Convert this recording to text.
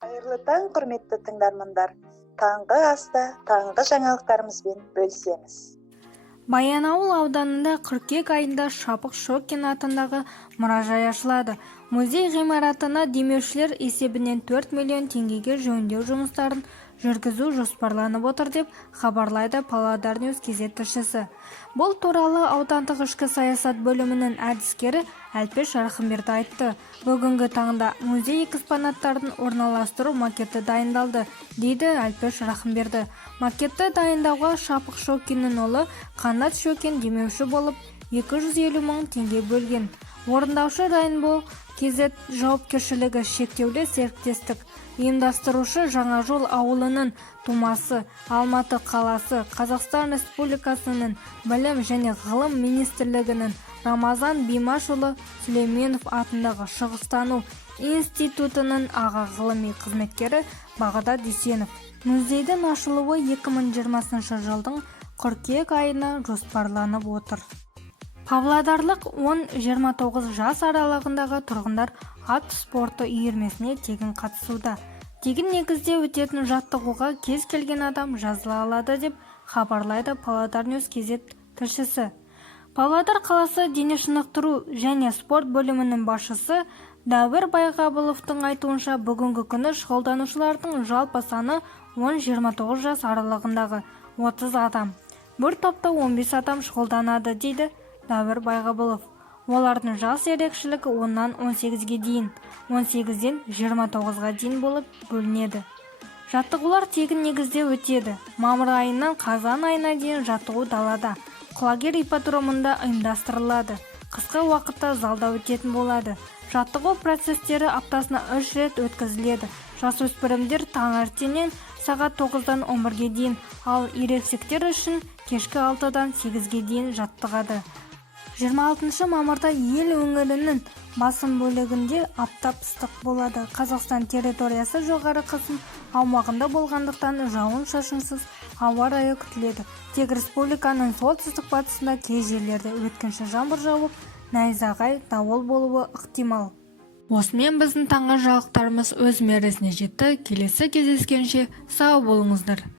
Қайырлы таң, құрметті тыңдармандар. Таңғы аста таңғы жаңалықтарымызбен бөлісеміз. Баянауыл ауданында қыркүйек айында Шапық Шокин атындағы мұражай ашылады. Музей ғимаратына демеушілер есебінен 4 миллион теңгеге жөндеу жұмыстарын жүргізу жоспарланып отыр деп хабарлайды Павлодар Ньюс газет тілшісі. Бұл туралы аудандық ішкі саясат бөлімінің әдіскері Әлпеш Рахымберді айтты. Бүгінгі таңда музей экспонаттарын орналастыру макеті дайындалды, дейді Әлпеш Рахымберді. Макетті дайындауға Шапық Шокиннің ұлы Қанат Шокин демеуші болып 250 мың теңге бөлген. Орындаушы Райнбол КЗ жауапкершілігі шектеулі серіктестік. Ұйымдастырушы Жаңажол ауылының тумасы, Алматы қаласы, Қазақстан Республикасының Білім және Ғылым министрлігінің Рамазан Бимашұлы Сүлейменов атындағы Шығыстану институтының аға ғылыми қызметкері Бағдат Дүйсенов. Музейдің ашылуы 2020 жылдың қыркүйек айына жоспарланып отыр. Павлодарлық 10-29 жас аралығындағы тұрғындар ат спорты үйірмесіне тегін қатысуда. Тегін негізде өтетін жаттығуға кез келген адам жазыла алады деп хабарлайды Павлодар Ньюс газет тілшісі. Павлодар қаласы дене шынықтыру және спорт бөлімінің басшысы Дәуір Байғабыловтың айтуынша, бүгінгі күні шұғылданушылардың жалпы саны 10-29 жас аралығындағы 30 адам. Бір топта 15 адам шұғылданады, дейді Дәуір Байғабылов. Олардың жас ерекшілігі 10-нан 18-ге дейін, 18-ден 29-ға дейін болып бөлінеді. Жаттығулар тегін негізде өтеді. Мамыр айынан қазан айына дейін жаттығу далада, құлагер ипподромында ұйымдастырылады. Қысқа уақытта залда өтетін болады. Жаттығу процестері аптасына 3 рет өткізіледі. Жасөспірімдер таңертеңнен сағат 9-дан 11-ге дейін, ал ересектер үшін кешкі 6-дан 8-ге дейін жаттығады. 26 мамырда ел өңірінің басым бөлігінде аптап ыстық болады. Қазақстан территориясы жоғары қысым аумағында болғандықтан жауын-шашынсыз ауа райы күтіледі. Тек республиканың солтүстік батысында кей жерлерде өткінші жаңбыр жауып, найзағай дауыл болуы ықтимал. Осымен біздің таңғы жаңалықтарымыз өз мәресіне жетті. Келесі кездескенше сау болыңыздар.